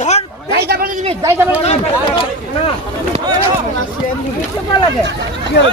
ধর গাই যাবলে দিবি গাই যাবলে দিবি না লাগে কি হলো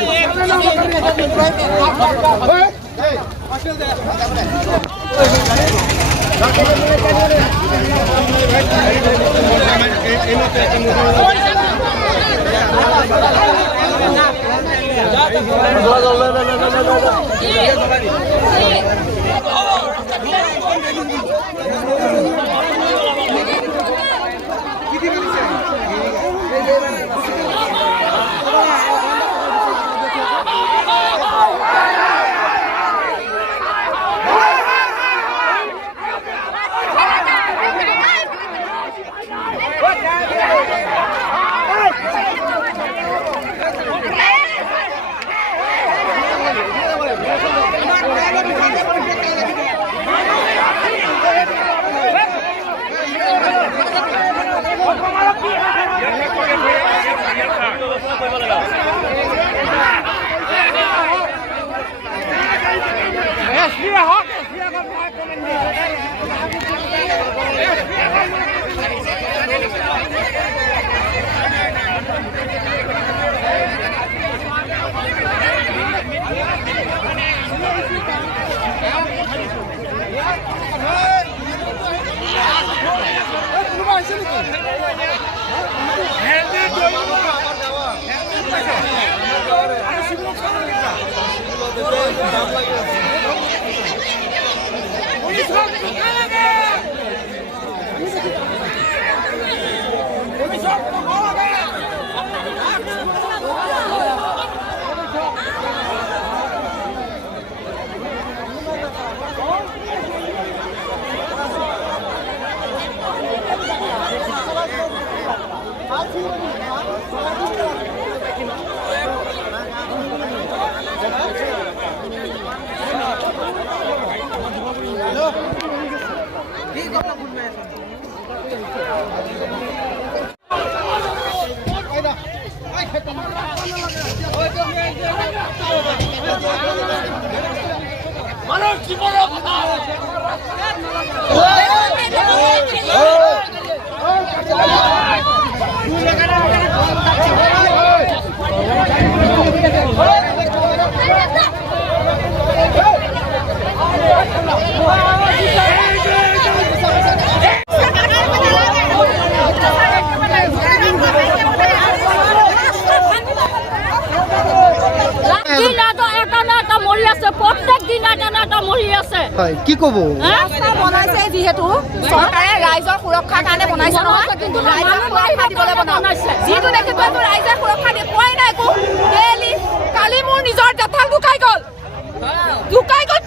কি কব ৰাস্তা বনাইছে যিহেতু চৰকাৰে ৰাইজৰ সুৰক্ষাৰ কাৰণে বনাইছে নহয়, কিন্তু ৰাইজৰ সুৰক্ষা দিবলৈ বনাইছে যিটো দেখিব ৰাইজে সুৰক্ষা দি পোৱাই নাই একো। ডেইলি কালি মোৰ নিজৰ জেঠাল ঢুকাই গ'ল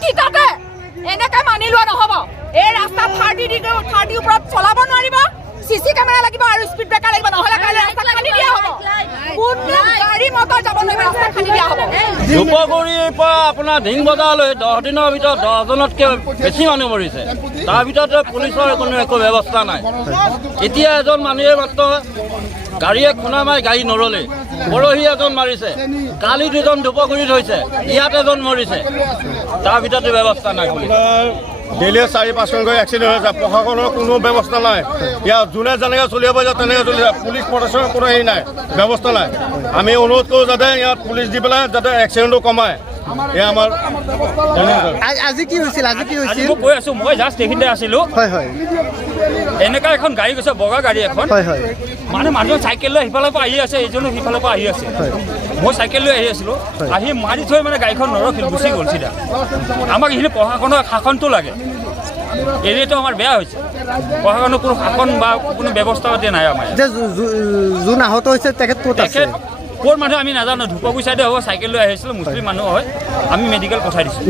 ঠিকতে, এনেকে মানি লোৱা নহ'ব। এই ৰাস্তা 30 ওপৰত চলাব নোৱাৰিব, চিচি কেমেৰা লাগিব আৰু স্পীড ব্ৰেকাৰ লাগিব, নহ'লে কাইলৈ ৰাস্তা খান্দি দিয়া হ'ব। কোনো গাড়ী মটৰ যাব নোৱাৰিব, ৰাস্তা খান্দি দিয়া হ'ব। ধূপগুৰিৰ পৰা আপোনাৰ ঢিং বজাৰলৈ 10 দিনৰ ভিতৰত 10জনতকৈ বেছি মানুহ মৰিছে। তাৰ ভিতৰতে পুলিচৰ কোনো একো ব্যৱস্থা নাই। এতিয়া এজন মানুহে মাত্ৰ গাড়ীয়ে খুন্দা মাৰি গাড়ী নৰলে, পৰহি এজন মাৰিছে, কালি 2জন ধূপগুৰিত হৈছে, ইয়াত এজন মৰিছে, তাৰ ভিতৰতে ব্যৱস্থা নাই। ডেইলি 4-5খনকৈ এক্সিডেণ্ট হৈছে, প্ৰশাসনৰ কোনো ব্যৱস্থা নাই। ইয়াত যোনে যেনেকৈ চলিব যায় তেনেকৈ চলি যায়, পুলিচ প্ৰশাসনৰ কোনো হেৰি নাই, ব্যৱস্থা নাই। আমি অনুৰোধ কৰোঁ যাতে ইয়াত পুলিচ দি পেলাই যাতে এক্সিডেণ্টটো কমায়। এয়া আমাৰ আজি কি হৈছিল মই কৈ আছোঁ, মই জাষ্ট এইখিনিতে আছিলোঁ। এনেকা এখন গাড়ী গৈছে, বগা গাড়ী এখন, মানে মানুহ চাইকেল লৈ সিফালৰ পৰা আহি আছে, এইজনো সিফালৰ পৰা আহি আছে। মই চাইকেল লৈ আহি আছিলোঁ, আহি মাৰি থৈ মানে গাড়ীখন নৰখিল, গুচি গ'ল চিধা। আমাক এইখিনি প্ৰশাসনৰ শাসনটো লাগে, এনেইতো আমাৰ বেয়া হৈছে। প্ৰশাসনৰ কোনো শাসন বা কোনো ব্যৱস্থা পাতি নাই। আমাৰ যোন আহত হৈছে তেখেত ক'ৰ মানুহ আমি নাজানো, ধূপগুৰি চাইডে হ'ব, চাইকেল লৈ আহিছিলোঁ, মুছলিম মানুহ হয়, আমি মেডিকেল পঠাই দিছোঁ।